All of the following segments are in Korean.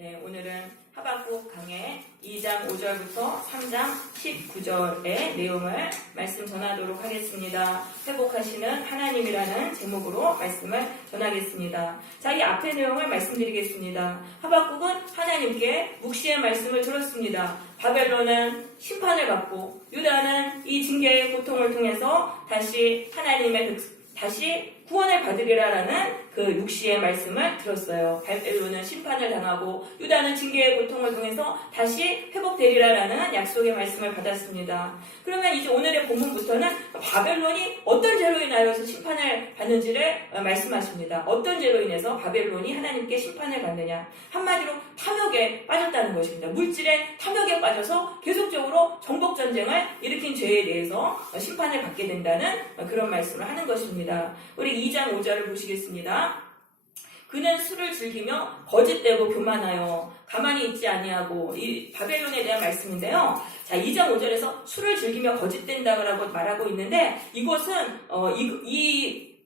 네, 오늘은 하박국 강해 2장 5절부터 3장 19절의 내용을 말씀 전하도록 하겠습니다. 회복하시는 하나님이라는 제목으로 말씀을 전하겠습니다. 자, 이 앞의 내용을 말씀드리겠습니다. 하박국은 하나님께 묵시의 말씀을 들었습니다. 바벨론은 심판을 받고 유다는 이 징계의 고통을 통해서 다시 구원을 받으리라라는 그 묵시의 말씀을 들었어요. 바벨론은 심판을 당하고 유다는 징계의 고통을 통해서 다시 회복되리라라는 약속의 말씀을 받았습니다. 그러면 이제 오늘의 본문부터는 바벨론이 어떤 죄로 인하여서 심판을 받는지를 말씀하십니다. 어떤 죄로 인해서 바벨론이 하나님께 심판을 받느냐. 한마디로 탐욕에 빠졌다는 것입니다. 물질의 탐욕에 빠져서 계속적으로 정복전쟁을 일으킨 죄에 대해서 심판을 받게 된다는 그런 말씀을 하는 것입니다. 우리 2장 5절을 보시겠습니다. 그는 술을 즐기며 거짓되고 교만하여 가만히 있지 아니하고, 이 바벨론에 대한 말씀인데요. 자, 2장 5절에서 술을 즐기며 거짓된다고 말하고 있는데, 이것은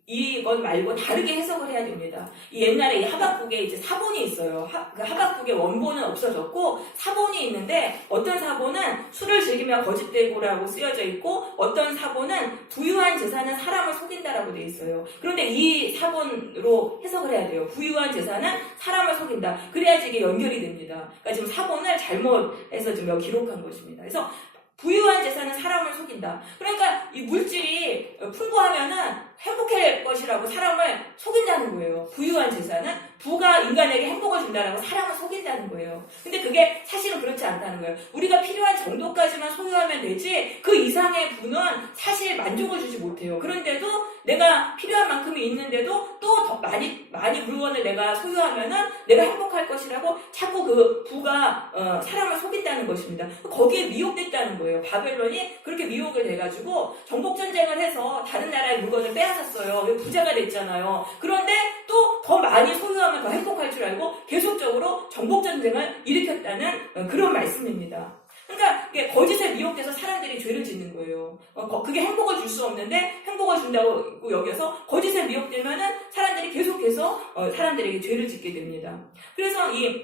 이것 말고 다르게 해석을 해야 됩니다. 이 옛날에 이 하박국에 이제 사본이 있어요. 하박국의 원본은 없어졌고 사본이 있는데, 어떤 사본은 술을 즐기며 거짓되고라고 쓰여져 있고, 어떤 사본은 부유한 재산은 사람을 속인다라고 되어 있어요. 그런데 이 사본으로 해석을 해야 돼요. 부유한 재산은 사람을 속인다. 그래야지 이게 연결이 됩니다. 그러니까 지금 사본을 잘못해서 지금 여기 기록한 것입니다. 그래서 부유한 재산은 사람을 속인다. 그러니까 이 물질이 풍부하면은 행복할 것이라고 사람을 속인다는 거예요. 부유한 재산은 부가 인간에게 행복을 준다라고 사람을 속인다는 거예요. 근데 그게 사실은 그렇지 않다는 거예요. 우리가 필요한 정도까지만 소유하면 되지 그 이상의 부는 사실 만족을 주지 못해요. 그런데도 내가 필요한 만큼이 있는데도 또 더 많이 물건을 내가 소유하면은 내가 행복할 것이라고 자꾸 그 부가 사람을 속인다는 것입니다. 거기에 미혹됐다는 거예요. 바벨론이 그렇게 미혹을 돼가지고 정복전쟁을 해서 다른 나라의 물건을 빼앗았어요. 부자가 됐잖아요. 그런데 또 더 많이 소유하면 더 행복할 줄 알고 계속적으로 정복전쟁을 일으켰다는 그런 말씀입니다. 그러니까 거짓에 미혹돼서 사람들이 죄를 짓는 거예요. 그게 행복을 줄 수 없는데 행복을 준다고 여겨서 거짓에 미혹되면은 사람들이 계속해서 사람들에게 죄를 짓게 됩니다. 그래서 이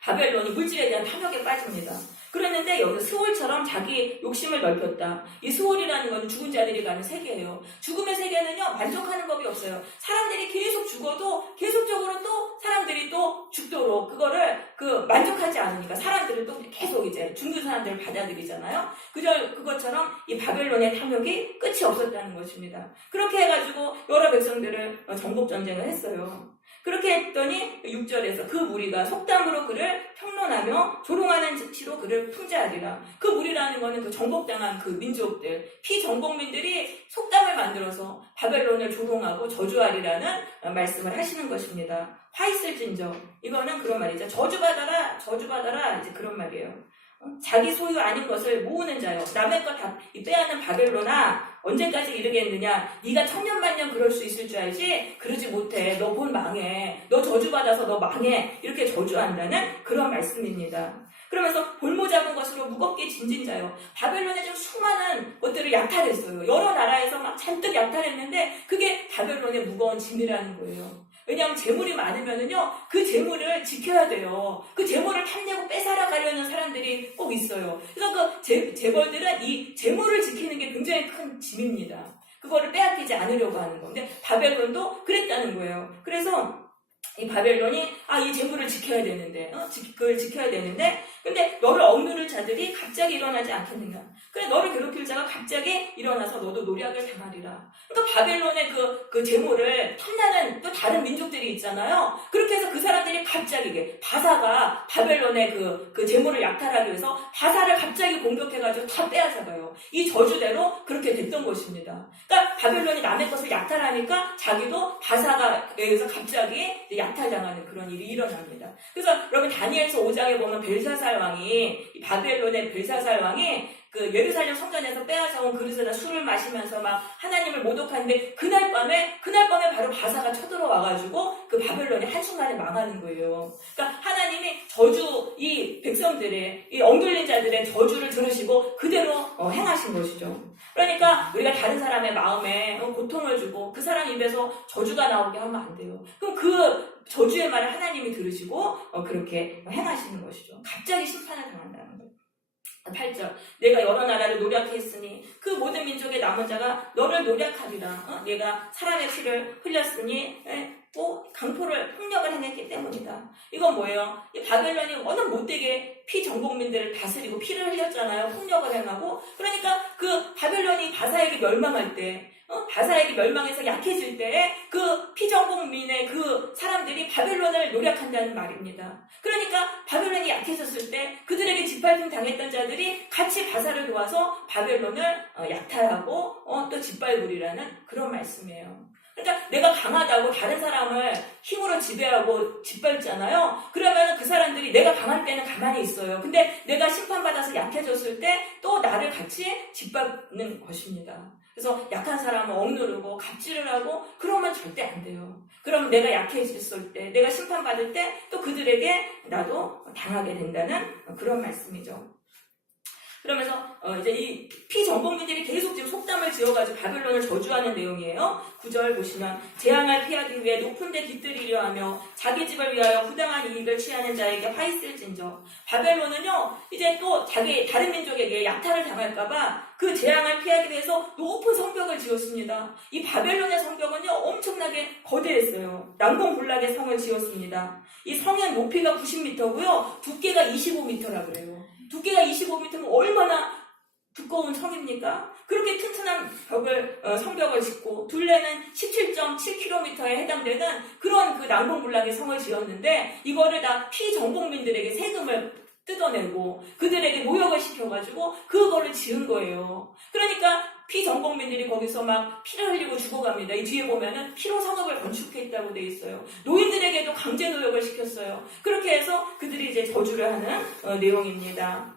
바벨론이 물질에 대한 탐욕에 빠집니다. 그랬는데 여기서 스올처럼 자기 욕심을 넓혔다. 이 스올이라는 건 죽은 자들이 가는 세계예요. 죽음의 세계는요, 만족하는 법이 없어요. 사람들이 계속 죽어도 계속적으로 또 사람들이 또 죽도록 그거를 만족하지 않으니까 사람들을 또 계속 이제 죽는 사람들을 받아들이잖아요. 그것처럼 이 바벨론의 탐욕이 끝이 없었다는 것입니다. 그렇게 해가지고 여러 백성들을 정복전쟁을 했어요. 그렇게 했더니 6절에서 그 무리가 속담으로 그를 평론하며 조롱하는 치로 그를 풍자하리라. 그 무리라는 거는 그 정복당한 그 민족들, 피정복민들이 속담을 만들어서 바벨론을 조롱하고 저주하리라는 말씀을 하시는 것입니다. 화 있을진저, 이거는 그런 말이죠. 저주받아라 이제 그런 말이에요. 자기 소유 아닌 것을 모으는 자요, 남의 것 다 빼앗는 바벨론아, 언제까지 이르겠느냐. 네가 천년만년 그럴 수 있을 줄 알지? 그러지 못해. 너 곧 망해. 너 저주받아서 너 망해. 이렇게 저주한다는 그런 말씀입니다. 그러면서 볼모 잡은 것으로 무겁게 진진 자요. 바벨론에 지금 수많은 것들을 약탈했어요. 여러 나라에서 막 잔뜩 약탈했는데 그게 바벨론의 무거운 짐이라는 거예요. 왜냐하면 재물이 많으면은요, 그 재물을 지켜야 돼요. 그 재물을 탐내고 뺏어라 가려는 사람들이 꼭 있어요. 그래서 그 재벌들은 이 재물을 지키는 게 굉장히 큰 짐입니다. 그거를 빼앗기지 않으려고 하는 건데, 바벨론도 그랬다는 거예요. 그래서 이 바벨론이 이 재물을 지켜야 되는데, 그걸 지켜야 되는데, 근데 너를 억누를 자들이 갑자기 일어나지 않겠는가? 그래, 너를 괴롭힐 자가 갑자기 일어나서 너도 노략을 당하리라. 그러니까 바벨론의 그 재물을 탐나는 또 다른 민족들이 있잖아요. 그렇게 해서 그 사람들이 갑자기 바사가 바벨론의 그 재물을 약탈하기 위해서 바사를 갑자기 공격해가지고 다 빼앗아가요. 이 저주대로 그렇게 됐던 것입니다. 그러니까 바벨론이 남의 것을 약탈하니까 자기도 바사가 의해서 갑자기 약탈당하는 그런 일이 일어납니다. 그래서 여러분 다니엘서 5장에 보면 벨사살 왕이, 바벨론의 벨사살 왕이 그 예루살렘 성전에서 빼앗아온 그릇에다 술을 마시면서 막 하나님을 모독하는데 그날 밤에 바로 바사가 쳐들어와가지고 그 바벨론이 한순간에 망하는 거예요. 그러니까 하나님이 이 백성들의, 이 엉돌린 자들의 저주를 들으시고 그대로 행하신 것이죠. 그러니까 우리가 다른 사람의 마음에 고통을 주고 그 사람 입에서 저주가 나오게 하면 안 돼요. 그럼 그 저주의 말을 하나님이 들으시고 그렇게 행하시는 것이죠. 갑자기 심판을 당한다는 거예요. 8절 내가 여러 나라를 노략했으니 그 모든 민족의 남은 자가 너를 노략하리라. 내가 사람의 피를 흘렸으니 강포를 폭력을 해냈기 때문이다. 이건 뭐예요? 이 바벨론이 워낙 못되게 피정복민들을 다스리고 피를 흘렸잖아요. 폭력을 행하고. 그러니까 그 바벨론이 바사에게 멸망할 때 바사에게 멸망해서 약해질 때에 그 피정복민의 그 사람들이 바벨론을 노략한다는 말입니다. 그러니까 바벨론이 약해졌을 때 그들에게 짓밟힘 당했던 자들이 같이 바사를 도와서 바벨론을 약탈하고 또 짓밟으리라는 그런 말씀이에요. 그러니까 내가 강하다고 다른 사람을 힘으로 지배하고 짓밟잖아요. 그러면 그 사람들이 내가 강할 때는 가만히 있어요. 근데 내가 심판받아서 약해졌을 때 또 나를 같이 짓밟는 것입니다. 그래서 약한 사람을 억누르고 갑질을 하고 그러면 절대 안 돼요. 그러면 내가 약해졌을 때, 내가 심판받을 때 또 그들에게 나도 당하게 된다는 그런 말씀이죠. 그러면서 이제 이 피정복민들이 계속 지금 속담을 지어가지고 바벨론을 저주하는 내용이에요. 9절 보시면 재앙을 피하기 위해 높은 데 깃들이려 하며 자기 집을 위하여 부당한 이익을 취하는 자에게 화 있을진저. 바벨론은요 이제 또 다른 민족에게 약탈을 당할까봐 그 재앙을 피하기 위해서 높은 성벽을 지었습니다. 이 바벨론의 성벽은요 엄청나게 거대했어요. 난공불락의 성을 지었습니다. 이 성의 높이가 90m고요 두께가 25m라 그래요. 두께가 25m면 얼마나 두꺼운 성입니까? 그렇게 튼튼한 성벽을 짓고 둘레는 17.7km에 해당되는 그런 그 난공불락의 성을 지었는데 이거를 다 피정복민들에게 세금을 뜯어내고 그들에게 노역을 시켜가지고 그거를 지은 거예요. 그러니까 피정복민들이 거기서 막 피를 흘리고 죽어갑니다. 이 뒤에 보면은 피로 성읍을 건축했다고 돼 있어요. 노인들에게도 강제 노역을 시켰어요. 그렇게 해서 그들이 이제 저주를 하는 내용입니다.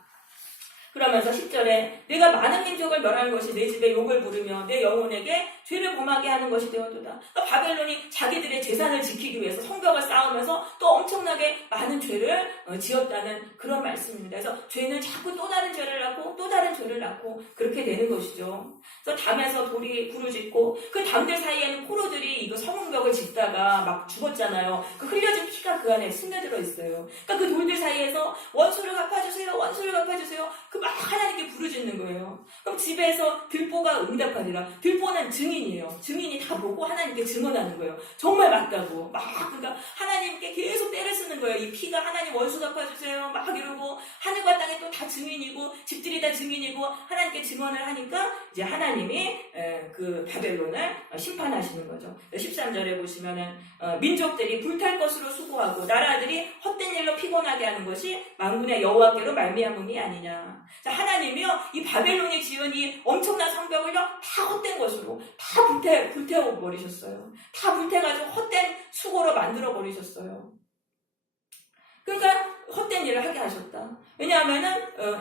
그러면서 10절에 내가 많은 민족을 멸하는 것이 내 집에 욕을 부르며 내 영혼에게 죄를 범하게 하는 것이 되었도다. 그러니까 바벨론이 자기들의 재산을 지키기 위해서 성벽을 쌓으면서 또 엄청나게 많은 죄를 지었다는 그런 말씀입니다. 그래서 죄는 자꾸 또 다른 죄를 낳고 또 다른 죄를 낳고 그렇게 되는 것이죠. 그래서 담에서 돌이 부르짖고 그 담들 사이에는 포로들이 이거 성벽을 짓다가 막 죽었잖아요. 그 흘려진 피가 그 안에 스며들어 있어요. 그러니까 그 돌들 사이에서 원수를 갚아주세요. 원수를 갚아주세요. 막 하나님께 부르짖는 거예요. 그럼 집에서 들보가 응답하리라. 들보는 증인이에요. 증인이 다 보고 하나님께 증언하는 거예요. 정말 맞다고. 그러니까 하나님께 계속 때를 쓰는 거예요. 이 피가 하나님 원수 갚아주세요. 막 이러고 하늘과 땅에 또 다 증인이고 집들이 다 증인이고 하나님께 증언을 하니까 이제 하나님이 그 바벨론을 심판하시는 거죠. 13절에 보시면은 민족들이 불탈 것으로 수고하고 나라들이 헛된 일로 피곤하게 하는 것이 만군의 여호와께로 말미암음이 아니냐. 자, 하나님이요 이 바벨론이 지은 이 엄청난 성벽을요 다 헛된 것으로 다 불태워 버리셨어요. 다 불태가지고 헛된 수고로 만들어 버리셨어요. 그러니까 헛된 일을 하게 하셨다. 왜냐하면은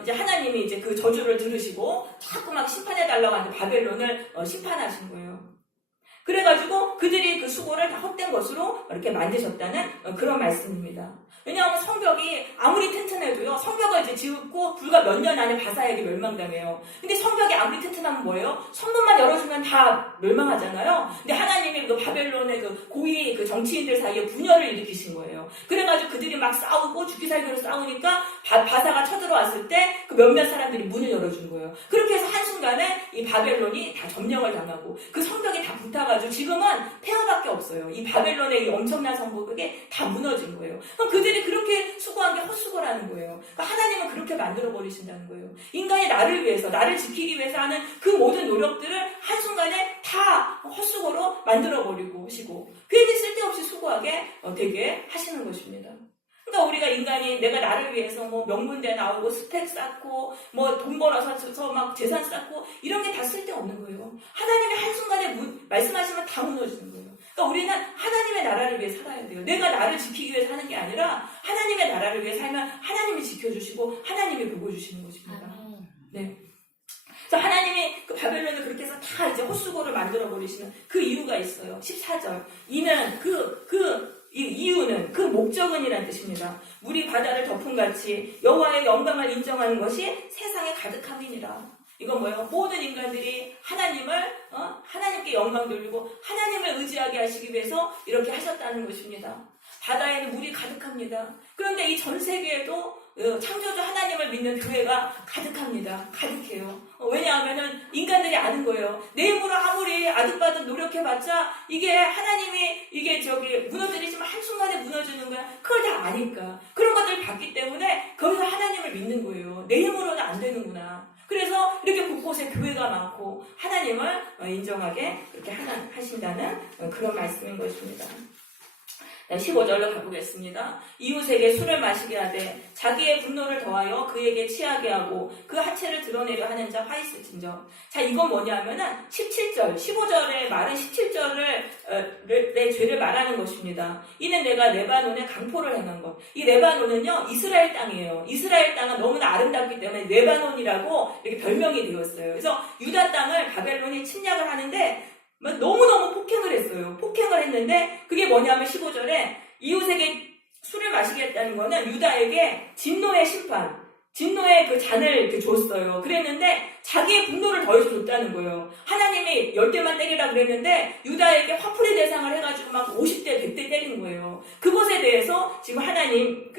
이제 하나님이 이제 그 저주를 들으시고 자꾸 막 심판해 달라고 하는 바벨론을 심판하신 거예요. 그래가지고 그들이 그 수고를 다 헛된 것으로 이렇게 만드셨다는 그런 말씀입니다. 왜냐하면 성벽이 아무리 튼튼해도요, 성벽을 이제 짓고 불과 몇 년 안에 바사에게 멸망당해요. 근데 성벽이 아무리 튼튼하면 뭐예요? 성문만 열어주면 다 멸망하잖아요. 근데 하나님이 그 바벨론의 그 고위 그 정치인들 사이에 분열을 일으키신 거예요. 그래가지고 그들이 막 싸우고 죽기 살기로 싸우니까 바사가 쳐들어왔을 때 그 몇몇 사람들이 문을 열어준 거예요. 그렇게 해서 한순간에 이 바벨론이 다 점령을 당하고 그 성벽이 다 불타가지고 지금은 폐허밖에 없어요. 이 바벨론의 이 엄청난 성벽이 다 무너진 거예요. 그럼 그들이 그렇게 수고한 게 헛수고라는 거예요. 그러니까 하나님은 그렇게 만들어버리신다는 거예요. 인간이 나를 위해서, 나를 지키기 위해서 하는 그 모든 노력들을 한순간에 다 헛수고로 만들어버리시고 괜히 쓸데없이 수고하게 되게 하시는 것입니다. 그러니까 우리가 인간이 내가 나를 위해서 뭐 명문대 나오고 스펙 쌓고 뭐 돈 벌어서 막 재산 쌓고 이런 게 다 쓸데없는 거예요. 하나님이 한순간에 말씀하시면 다 무너지는 거예요. 그러니까 우리는 하나님의 나라를 위해 살아야 돼요. 내가 나를 지키기 위해 사는 게 아니라 하나님의 나라를 위해 살면 하나님이 지켜주시고 하나님이 복을주시는 것입니다. 네. 그래서 하나님이 그 바벨론을 그렇게 해서 다 이제 헛수고를 만들어버리시는 그 이유가 있어요. 14절. 이는 그 이 이유는, 그 목적은이라는 뜻입니다. 물이 바다를 덮음같이 여호와의 영광을 인정하는 것이 세상에 가득함이니라. 이건 뭐예요? 모든 인간들이 하나님께 영광 돌리고 하나님을 의지하게 하시기 위해서 이렇게 하셨다는 것입니다. 바다에는 물이 가득합니다. 그런데 이 전 세계에도 창조주 하나님을 믿는 교회가 가득합니다. 가득해요. 왜냐하면은 인간들이 아는 거예요. 내 힘으로 아무리 아득바득 노력해봤자 이게 하나님이 무너뜨리지만 한순간에 무너지는 거야. 그걸 다 아니까. 그런 것들을 봤기 때문에 거기서 하나님을 믿는 거예요. 내 힘으로는 안 되는구나. 그래서 이렇게 곳곳에 교회가 많고 하나님을 인정하게 그렇게 하신다는 그런 말씀인 것입니다. 15절로 가보겠습니다. 이웃에게 술을 마시게 하되 자기의 분노를 더하여 그에게 취하게 하고 그 하체를 드러내려 하는 자 화 있을진저. 자, 이건 뭐냐면은 17절, 15절에 말은 17절을 내 죄를 말하는 것입니다. 이는 내가 레바논에 강포를 행한 것. 이 레바논은요 이스라엘 땅이에요. 이스라엘 땅은 너무나 아름답기 때문에 레바논이라고 이렇게 별명이 되었어요. 그래서 유다 땅을 바벨론이 침략을 하는데 너무너무 폭행을 했어요. 폭행을 했는데 그게 뭐냐면 15절에 이웃에게 술을 마시게 했다는 거는 유다에게 진노의 심판, 진노의 그 잔을 이렇게 줬어요. 그랬는데 자기의 분노를 더해서 줬다는 거예요. 하나님이 10대만 때리라 그랬는데 유다에게 화풀이 대상을 해가지고 막 50대, 100대 때린 거예요. 그것에 대해서 지금 하나님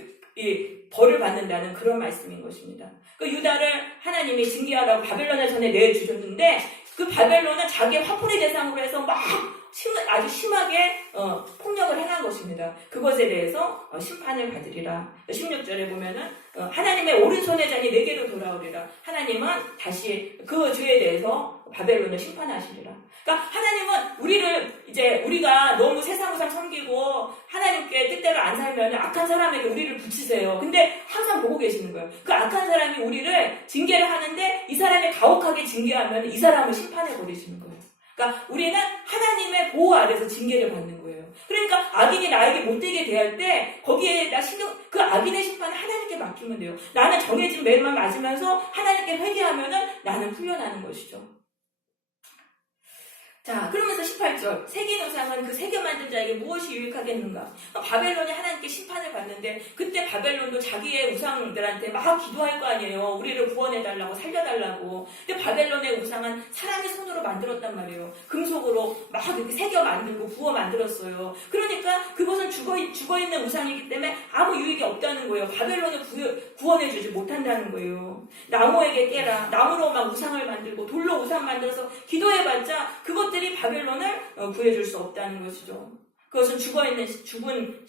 벌을 받는다는 그런 말씀인 것입니다. 그 유다를 하나님이 징계하라고 바벨론에 전에 내주셨는데 그 바벨론은 자기의 화풀이 대상으로 해서 막 아주 심하게 폭력을 행한 것입니다. 그것에 대해서 심판을 받으리라. 16절에 보면은 하나님의 오른손의 잔이 내게로 돌아오리라. 하나님은 다시 그 죄에 대해서 바벨론을 심판하시리라. 그러니까 하나님은 우리가 너무 세상 우상 섬기고 하나님께 뜻대로 안 살면 악한 사람에게 우리를 붙이세요. 근데 항상 보고 계시는 거예요. 그 악한 사람이 우리를 징계를 하는데 이 사람이 가혹하게 징계하면 이 사람을 심판해 버리시는 거예요. 그러니까 우리는 하나님의 보호 아래서 징계를 받는 거예요. 그러니까 악인이 나에게 못되게 대할 때 거기에 그 악인의 심판을 하나님께 맡기면 돼요. 나는 정해진 매만 맞으면서 하나님께 회개하면은 나는 풀려나는 것이죠. 자, 그러면서 18절, 새긴 우상은 그 새겨 만든 자에게 무엇이 유익하겠는가? 바벨론이 하나님께 심판을 받는데 그때 바벨론도 자기의 우상들한테 막 기도할 거 아니에요. 우리를 구원해달라고, 살려달라고. 근데 바벨론의 우상은 사람의 손으로 만들었단 말이에요. 금속으로 막 이렇게 새겨 만들고 부어 만들었어요. 그러니까 그것은 죽어있는 우상이기 때문에 아무 유익이 없다는 거예요. 바벨론을 구원해주지 못한다는 거예요. 나무에게 깨라. 나무로 막 우상을 만들고 돌로 우상 만들어서 기도해봤자 그것들이 바벨론을 구해줄 수 없다는 것이죠. 그것은 죽은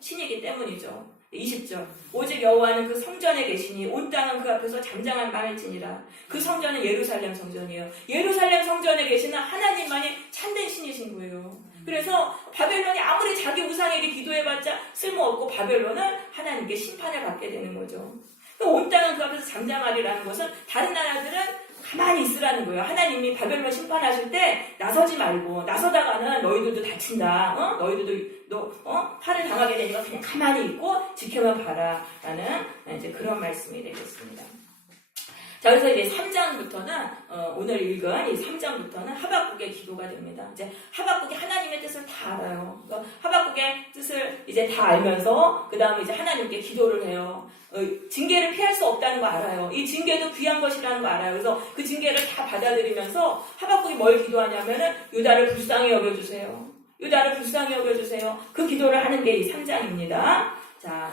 신이기 때문이죠. 20절. 오직 여호와는 그 성전에 계시니 온 땅은 그 앞에서 잠잠한 말할지니라. 그 성전은 예루살렘 성전이에요. 예루살렘 성전에 계시는 하나님만이 참된 신이신 거예요. 그래서 바벨론이 아무리 자기 우상에게 기도해봤자 쓸모없고 바벨론은 하나님께 심판을 받게 되는 거죠. 온 땅은 그 앞에서 잠잠하리라는 것은 다른 나라들은 가만히 있으라는 거예요. 하나님이 바벨론 심판하실 때 나서지 말고, 나서다가는 너희들도 다친다. 너희들도 팔을 당하게 되니까 그냥 가만히 있고 지켜만 봐라. 라는 이제 그런 말씀이 되겠습니다. 자, 그래서 이제 3장부터는 오늘 읽은 이 3장부터는 하박국의 기도가 됩니다. 이제 하박국이 하나님의 뜻을 다 알아요. 그러니까 하박국의 뜻을 이제 다 알면서 그 다음에 이제 하나님께 기도를 해요. 징계를 피할 수 없다는 거 알아요. 이 징계도 귀한 것이라는 거 알아요. 그래서 그 징계를 다 받아들이면서 하박국이 뭘 기도하냐면은 유다를 불쌍히 여겨주세요. 유다를 불쌍히 여겨주세요. 그 기도를 하는 게 이 3장입니다. 자,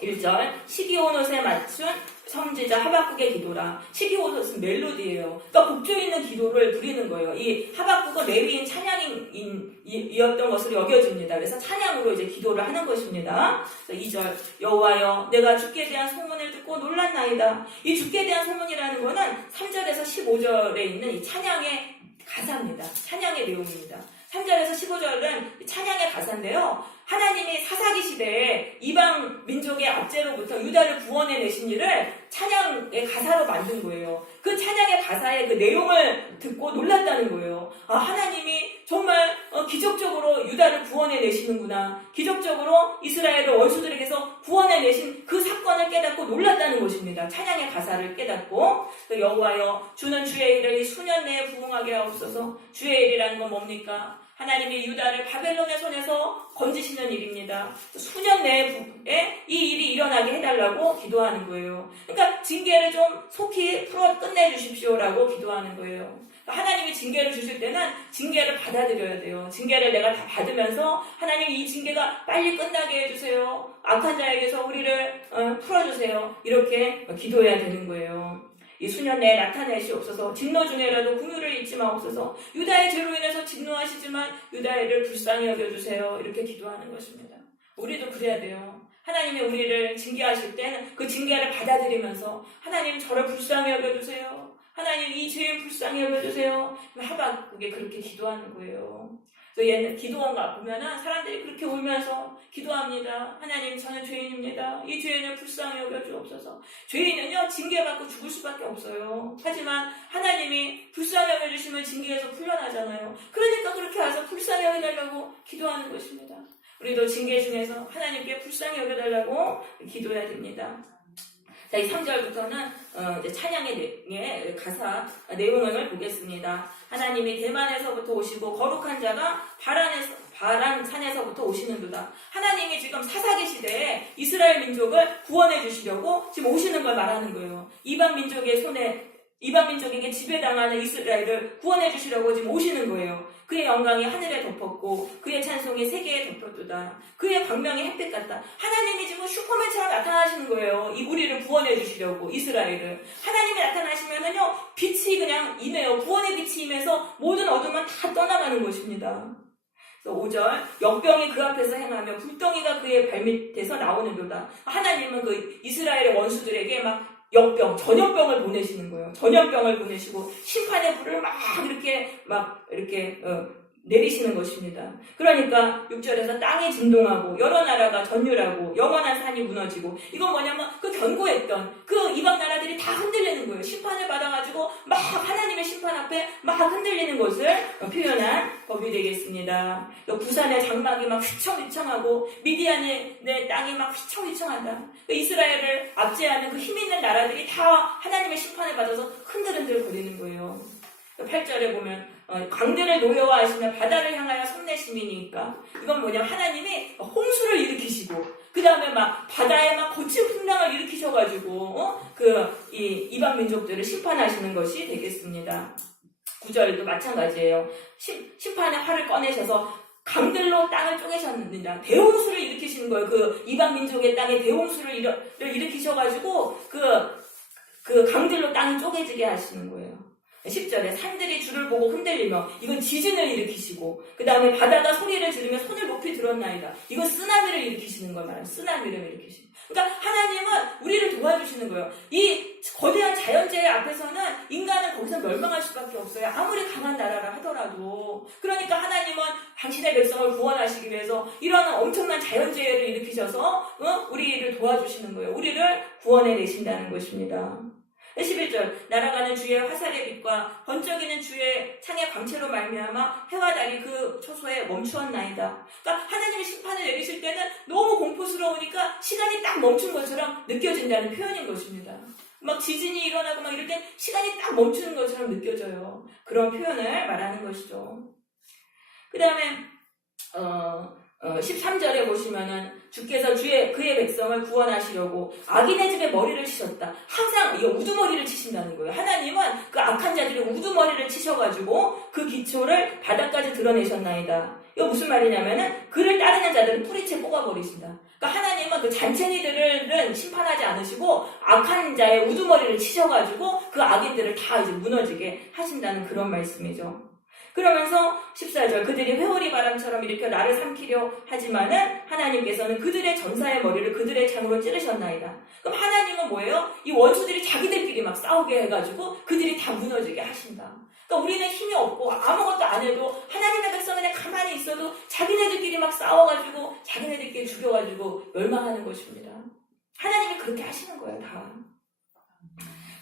1절 시기온 옷에 맞춘 선지자 하박국의 기도라. 시기온 옷은 멜로디예요. 그러니까 곡조 있는 기도를 부리는 거예요. 이 하박국은 레위인 찬양인이었던 것을 여겨줍니다. 그래서 찬양으로 이제 기도를 하는 것입니다. 2절 여호와여 내가 주께 대한 소문을 듣고 놀랐나이다. 이 주께 대한 소문이라는 거는 3절에서 15절에 있는 이 찬양의 가사입니다. 찬양의 내용입니다. 3절에서 15절은 찬양의 가사인데요. 하나님이 사사기 시대에 이방 민족의 압제로부터 유다를 구원해내신 일을 찬양의 가사로 만든 거예요. 그 찬양의 가사의 그 내용을 듣고 놀랐다는 거예요. 아, 하나님이 정말 기적적으로 유다를 구원해내시는구나. 기적적으로 이스라엘을 원수들에게서 구원해내신 그 사건을 깨닫고 놀랐다는 것입니다. 찬양의 가사를 깨닫고 여호와여 주는 주의 일을 수년 내에 부응하게 하옵소서. 주의 일이라는 건 뭡니까? 하나님이 유다를 바벨론의 손에서 건지시는 일입니다. 수년 내에 이 일이 일어나게 해달라고 기도하는 거예요. 그러니까 징계를 좀 속히 풀어 끝내주십시오라고 기도하는 거예요. 하나님이 징계를 주실 때는 징계를 받아들여야 돼요. 징계를 내가 다 받으면서 하나님이 이 징계가 빨리 끝나게 해주세요. 악한 자에게서 우리를 풀어주세요. 이렇게 기도해야 되는 거예요. 이 수년 내에 나타내시옵소서. 진노 중에라도 긍휼을 잊지 마옵소서. 유다의 죄로 인해서 진노하시지만 유다를 불쌍히 여겨주세요. 이렇게 기도하는 것입니다. 우리도 그래야 돼요. 하나님이 우리를 징계하실 때는 그 징계를 받아들이면서 하나님 저를 불쌍히 여겨주세요. 하나님 이 죄인 불쌍히 여겨주세요. 하박국에 그렇게 기도하는 거예요. 그래서 옛날 기도원 보면은 사람들이 그렇게 울면서 기도합니다. 하나님 저는 죄인입니다. 이 죄인을 불쌍히 여겨주옵소서. 죄인은요 징계받고 죽을 수밖에 없어요. 하지만 하나님이 불쌍히 여겨주시면 징계에서 풀려나잖아요. 그러니까 그렇게 와서 불쌍히 여겨달라고 기도하는 것입니다. 우리도 징계 중에서 하나님께 불쌍히 여겨달라고 기도해야 됩니다. 자, 이 3절부터는 이제 찬양의 가사 내용을 보겠습니다. 하나님이 대만에서부터 오시고 거룩한 자가 바란 산에서부터 오시는도다. 하나님이 지금 사사기 시대에 이스라엘 민족을 구원해 주시려고 지금 오시는 걸 말하는 거예요. 이방 민족에게 지배당하는 이스라엘을 구원해 주시려고 지금 오시는 거예요. 그의 영광이 하늘에 덮었고 그의 찬송이 세계에 덮였도다. 그의 광명이 햇빛 같다. 하나님이 지금 슈퍼맨처럼 나타나시는 거예요. 이 우리를 구원해 주시려고 이스라엘을. 하나님이 나타나시면은요 빛이 그냥 임해요. 구원의 빛이 임해서 모든 어둠은 다 떠나가는 것입니다. 5절 역병이 그 앞에서 행하며 불덩이가 그의 발밑에서 나오는도다. 하나님은 그 이스라엘의 원수들에게 막 역병, 전염병을 보내시는 거예요. 전염병을 보내시고 심판의 불을 막 이렇게 내리시는 것입니다. 그러니까 6절에서 땅이 진동하고 여러 나라가 전율하고 영원한 산이 무너지고 이건 뭐냐면 그 견고했던 그 이방 나라들이 다 흔들리는 거예요. 심판을 받아가지고 막 하나님의 심판 앞에 막 흔들리는 것을 표현한 법이 되겠습니다. 부산의 장막이 막 휘청휘청하고 미디안의 땅이 막 휘청휘청한다. 이스라엘을 압제하는 그 힘있는 나라들이 다 하나님의 심판을 받아서 흔들흔들 거리는 거예요. 8절에 보면 강들을 노여워하시며 바다를 향하여 섭내심이니까 이건 뭐냐면 하나님이 홍수를 일으키시고 그 다음에 막 바다에 막 거친 풍랑을 일으키셔가지고 이 이방 민족들을 심판하시는 것이 되겠습니다. 9절도 마찬가지예요. 심판의 활을 꺼내셔서 강들로 땅을 쪼개셨느니라. 대홍수를 일으키시는 거예요. 그 이방 민족의 땅에 대홍수를 일으키셔가지고 그 강들로 땅이 쪼개지게 하시는 거예요. 10절에 산들이 주를 보고 흔들리며 이건 지진을 일으키시고 그 다음에 바다가 소리를 지르며 손을 높이 들었나이다. 이건 쓰나미를 일으키시는 걸 말해요. 쓰나미를 일으키시는. 그러니까 하나님은 우리를 도와주시는 거예요. 이 거대한 자연재해 앞에서는 인간은 거기서 멸망할 수밖에 없어요. 아무리 강한 나라라 하더라도. 그러니까 하나님은 당신의 백성을 구원하시기 위해서 이런 엄청난 자연재해를 일으키셔서 우리를 도와주시는 거예요. 우리를 구원해 내신다는 것입니다. 11절 날아가는 주의 화살의 빛과 번쩍이는 주의 창의 광채로 말미암아 해와 달이 그 초소에 멈추었나이다. 그러니까 하나님이 심판을 내리실 때는 너무 공포스러우니까 시간이 딱 멈춘 것처럼 느껴진다는 표현인 것입니다. 막 지진이 일어나고 막 이럴 때 시간이 딱 멈추는 것처럼 느껴져요. 그런 표현을 말하는 것이죠. 그 다음에 13절에 보시면은 주께서 그의 백성을 구원하시려고 악인의 집에 머리를 치셨다. 항상 이거 우두머리를 치신다는 거예요. 하나님은 그 악한 자들의 우두머리를 치셔가지고 그 기초를 바닥까지 드러내셨나이다. 이거 무슨 말이냐면은 그를 따르는 자들은 뿌리채 뽑아버리신다. 그러니까 하나님은 그 잔챙이들은 심판하지 않으시고 악한 자의 우두머리를 치셔가지고 그 악인들을 다 이제 무너지게 하신다는 그런 말씀이죠. 그러면서 14절 그들이 회오리 바람처럼 일으켜 나를 삼키려 하지만은 하나님께서는 그들의 전사의 머리를 그들의 창으로 찌르셨나이다. 그럼 하나님은 뭐예요? 이 원수들이 자기들끼리 막 싸우게 해가지고 그들이 다 무너지게 하신다. 그러니까 우리는 힘이 없고 아무것도 안 해도 하나님의 백성은 그냥 가만히 있어도 자기네들끼리 막 싸워가지고 자기네들끼리 죽여가지고 멸망하는 것입니다. 하나님이 그렇게 하시는 거예요. 다.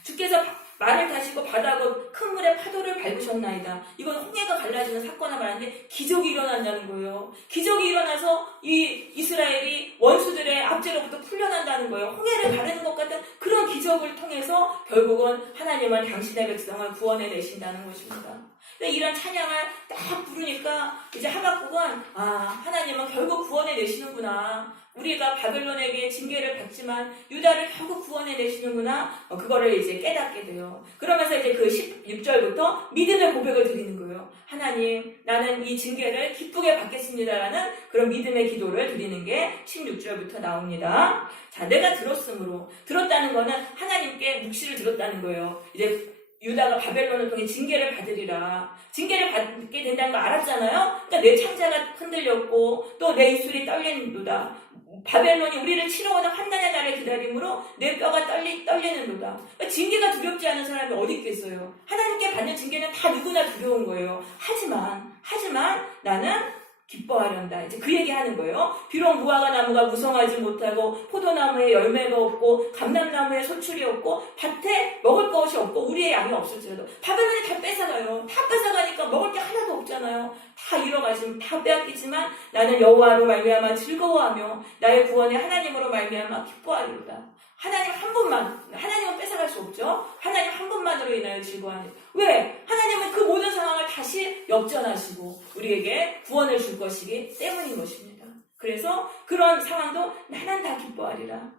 주께서 말을 다시고 바다고 큰 물에 파도를 밟으셨나이다. 이건 홍해가 갈라지는 사건을 말하는데 기적이 일어난다는 거예요. 기적이 일어나서 이 이스라엘이 원수들의 압제로부터 풀려난다는 거예요. 홍해를 가르는 것 같은 그런 기적이 부족을 통해서 결국은 하나님은 당신의 백성을 구원해 내신다는 것입니다. 이런 찬양을 딱 부르니까 이제 하박국은 하나님은 결국 구원해 내시는구나. 우리가 바벨론에게 징계를 받지만 유다를 결국 구원해 내시는구나. 그거를 이제 깨닫게 돼요. 그러면서 이제 그 16절부터 믿음의 고백을 드리는 거예요. 하나님, 나는 이 징계를 기쁘게 받겠습니다라는 그런 믿음의 기도를 드리는 게 16절부터 나옵니다. 자, 내가 들었다는 거는 하나님께 묵시를 들었다는 거예요. 이제 유다가 바벨론을 통해 징계를 받으리라. 징계를 받게 된다는 걸 알았잖아요. 그러니까 내 창자가 흔들렸고 또 내 입술이 떨리는도다. 바벨론이 우리를 치러 오는 환난의 날을 기다림으로 내 뼈가 떨리는도다. 그러니까 징계가 두렵지 않은 사람이 어디 있겠어요. 하나님께 받는 징계는 다 누구나 두려운 거예요. 하지만 나는 기뻐하련다. 이제 그 얘기 하는 거예요. 비록 무화과 나무가 무성하지 못하고 포도나무에 열매가 없고 감람나무에 소출이 없고 밭에 먹을 것이 없고 우리의 양이 없을지라도 바벨론이 다 뺏어가요. 다 뺏어가니까 먹을 게 하나도 없잖아요. 다 잃어가지고 다 빼앗기지만 나는 여호와로 말미암아 즐거워하며 나의 구원의 하나님으로 말미암아 기뻐하리로다. 하나님 한 분만, 하나님은 뺏어갈 수 없죠. 하나님 한 분만으로 인하여 즐거워하니. 왜? 하나님은 그 모든 상황을 다시 역전하시고 우리에게 구원을 줄 것이기 때문인 것입니다. 그래서 그런 상황도 나는 다 기뻐하리라.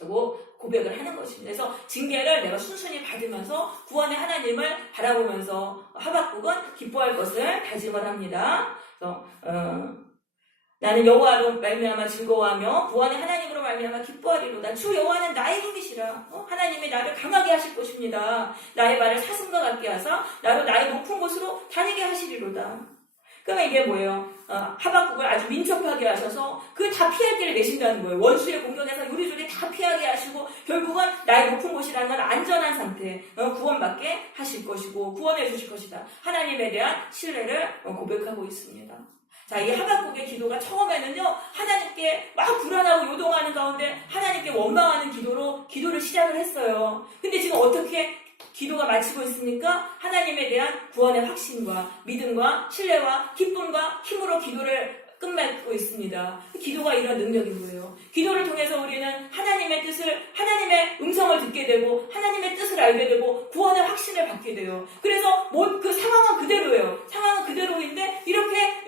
그리고 고백을 하는 것입니다. 그래서 징계를 내가 순순히 받으면서 구원의 하나님을 바라보면서 하박국은 기뻐할 것을 다짐을 합니다. 그래서 나는 여호와로 말미암아 즐거워하며 구원의 하나님으로 말미암아 기뻐하리로다. 주 여호와는 나의 힘이시라. 하나님이 나를 강하게 하실 것입니다. 나의 발을 사슴과 같게 하사 나로 나의 높은 곳으로 다니게 하시리로다. 그러면 이게 뭐예요? 하박국을 아주 민첩하게 하셔서 그 다 피할 길을 내신다는 거예요. 원수의 공격에서 요리조리 다 피하게 하시고 결국은 나의 높은 곳이라는 안전한 상태 구원받게 하실 것이고 구원해 주실 것이다. 하나님에 대한 신뢰를 고백하고 있습니다. 자, 이 하박국의 기도가 처음에는요, 하나님께 막 불안하고 요동하는 가운데 하나님께 원망하는 기도를 시작을 했어요. 근데 지금 어떻게 기도가 마치고 있습니까? 하나님에 대한 구원의 확신과 믿음과 신뢰와 기쁨과 힘으로 기도를 끝맺고 있습니다. 기도가 이런 능력인 거예요. 기도를 통해서 우리는 하나님의 하나님의 음성을 듣게 되고 하나님의 뜻을 알게 되고 구원의 확신을 받게 돼요. 그래서 그 상황은 그대로예요. 상황은 그대로인데 이렇게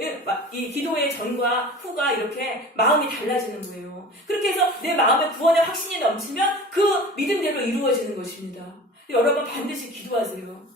이 기도의 전과 후가 이렇게 마음이 달라지는 거예요. 그렇게 해서 내 마음에 구원의 확신이 넘치면 그 믿음대로 이루어지는 것입니다. 여러분 반드시 기도하세요.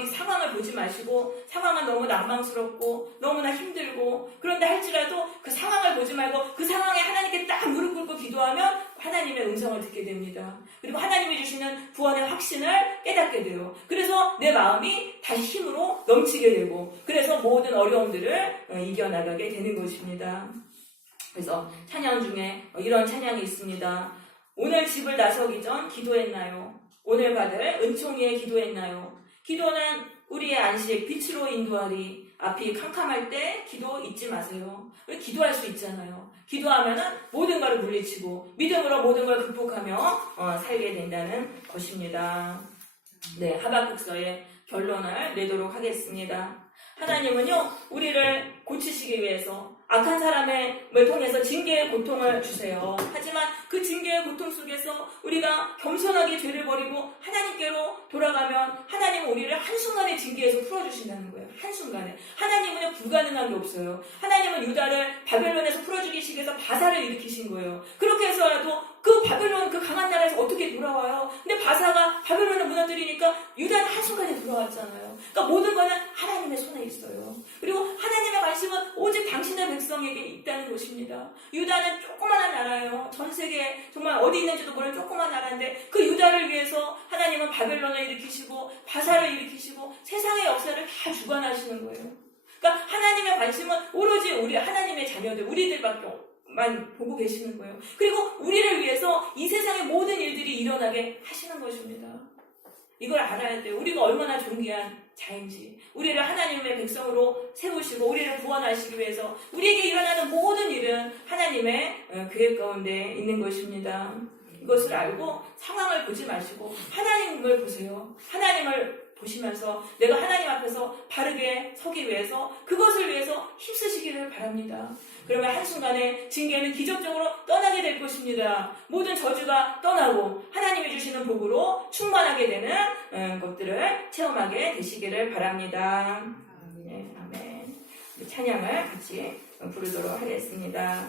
이 상황을 보지 마시고 상황은 너무 낭망스럽고 너무나 힘들고 그런데 할지라도 그 상황을 보지 말고 그 상황에 하나님께 딱 무릎 꿇고 기도하면 하나님의 음성을 듣게 됩니다. 그리고 하나님이 주시는 구원의 확신을 깨닫게 돼요. 그래서 내 마음이 다시 힘으로 넘치게 되고 그래서 모든 어려움들을 이겨나가게 되는 것입니다. 그래서 찬양 중에 이런 찬양이 있습니다. 오늘 집을 나서기 전 기도했나요? 오늘 받을 은총위에 기도했나요? 기도는 우리의 안식, 빛으로 인도하리. 앞이 캄캄할 때 기도 잊지 마세요. 우리 기도할 수 있잖아요. 기도하면은 모든 걸 물리치고 믿음으로 모든 걸 극복하며 살게 된다는 것입니다. 네, 하박국서의 결론을 내도록 하겠습니다. 하나님은요, 우리를 고치시기 위해서 악한 사람을 통해서 징계의 고통을 주세요. 하지만 그 징계의 고통 속에서 우리가 겸손하게 죄를 버리고 하나님께로 돌아가면 하나님은 우리를 한순간에 징계에서 풀어주신다는 거예요. 한순간에. 하나님은 불가능한 게 없어요. 하나님은 유다를 바벨론에서 풀어주기 위해서 바사를 일으키신 거예요. 그렇게 해서라도 그 바벨론 그 강한 나라에서 어떻게 돌아와요? 근데 바사가 바벨론을 무너뜨리니까 유다는 한순간에 돌아왔잖아요. 그러니까 모든 거는 하나님의 손에 있어요. 그리고 하나님의 관심은 오직 당신의 백성에게 있다는 것입니다. 유다는 조그마한 나라예요. 전 세계에 정말 어디 있는지도 모르는 조그마한 나라인데 그 유다를 위해서 하나님은 바벨론을 일으키시고 바사를 일으키시고 세상의 역사를 다 주관하시는 거예요. 그러니까 하나님의 관심은 오로지 우리 하나님의 자녀들, 우리들밖에 만 보고 계시는 거예요. 그리고 우리를 위해서 이 세상의 모든 일들이 일어나게 하시는 것입니다. 이걸 알아야 돼요. 우리가 얼마나 존귀한 자인지, 우리를 하나님의 백성으로 세우시고 우리를 구원하시기 위해서 우리에게 일어나는 모든 일은 하나님의 계획 가운데 있는 것입니다. 이것을 알고 상황을 보지 마시고 하나님을 보세요. 하나님을 보시면서 내가 하나님 앞에서 바르게 서기 위해서 그것을 위해서 힘쓰시기를 바랍니다. 그러면 한순간에 징계는 기적적으로 떠나게 될 것입니다. 모든 저주가 떠나고 하나님이 주시는 복으로 충만하게 되는 것들을 체험하게 되시기를 바랍니다. 아멘. 아멘. 찬양을 같이 부르도록 하겠습니다.